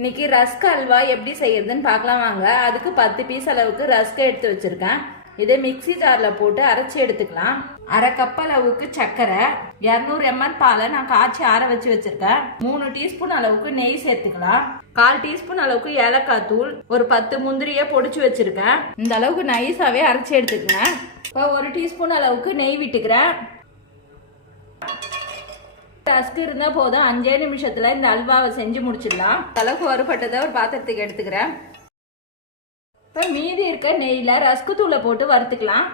இன்னைக்கு ரஸ்க் அல்வா எப்படி செய்யறதுன்னு பார்க்கலாம் வாங்க. அதுக்கு 10 பீஸ் அளவுக்கு ரஸ்க் எடுத்து வச்சிருக்கேன். இதை மிக்சி ஜார்ல போட்டு அரைச்சி எடுத்துக்கலாம். அரை கப் அளவுக்கு சர்க்கரை, 200 ml பாலை நான் காய்ச்சி ஆற வச்சு வச்சிருக்கேன். 3 டீஸ்பூன் அளவுக்கு நெய் சேர்த்துக்கலாம். 1/4 டீஸ்பூன் அளவுக்கு ஏலக்காய் தூள், ஒரு 10 முந்திரியை பொடிச்சு வச்சிருக்கேன். இந்த அளவுக்கு நைஸாவே அரைச்சி எடுத்துக்கங்க. இப்போ 1 டீஸ்பூன் அளவுக்கு நெய் விட்டுக்கிறேன். ரஸ்க் இருந்தா போதும், 5 நிமிஷத்துல இந்த அல்வாவை செஞ்சு முடிச்சிடலாம். அளவுக்கு வறுபட்டதை ஒரு பாத்திரத்துக்கு எடுத்துக்கிறேன். இப்போ மீதி இருக்க நெய்ல ரஸ்க் தூளை போட்டு வறுத்துக்கலாம்.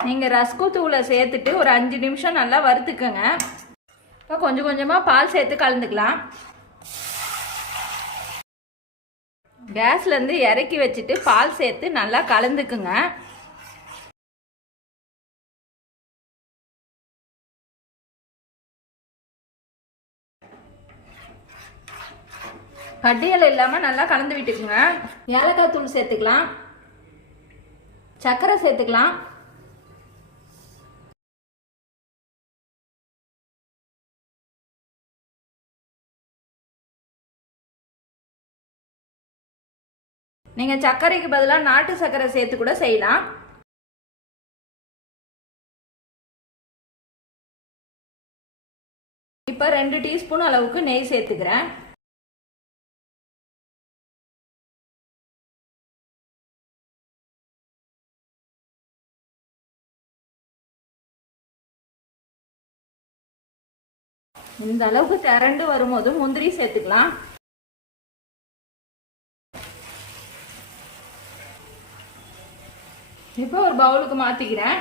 நீங்க ரஸ்க் தூளை சேர்த்துட்டு ஒரு 5 நிமிஷம் நல்லா வறுத்துக்கங்க. இப்போ கொஞ்சம் கொஞ்சமா பால் சேர்த்து கலந்துக்கலாம். கேஸ்ல இருந்து இறக்கி வச்சுட்டு பால் சேர்த்து நல்லா கலந்துக்குங்க. கட்டியல் இல்லாம நல்லா கலந்து விட்டுக்குங்க. ஏலக்காய் தூள் சேர்த்துக்கலாம், சர்க்கரை சேர்த்துக்கலாம், நீங்க சர்க்கரைக்கு பதிலாக நாட்டு சர்க்கரை சேர்த்து கூட செய்யலாம். இப்ப 2 டீஸ்பூன் அளவுக்கு நெய் சேர்த்துக்கிறேன். இந்த அளவுக்கு திரண்டு வரும்போது முந்திரி சேர்த்துக்கலாம். இப்போ ஒரு பவுலுக்கு மாத்திக்கிறேன்.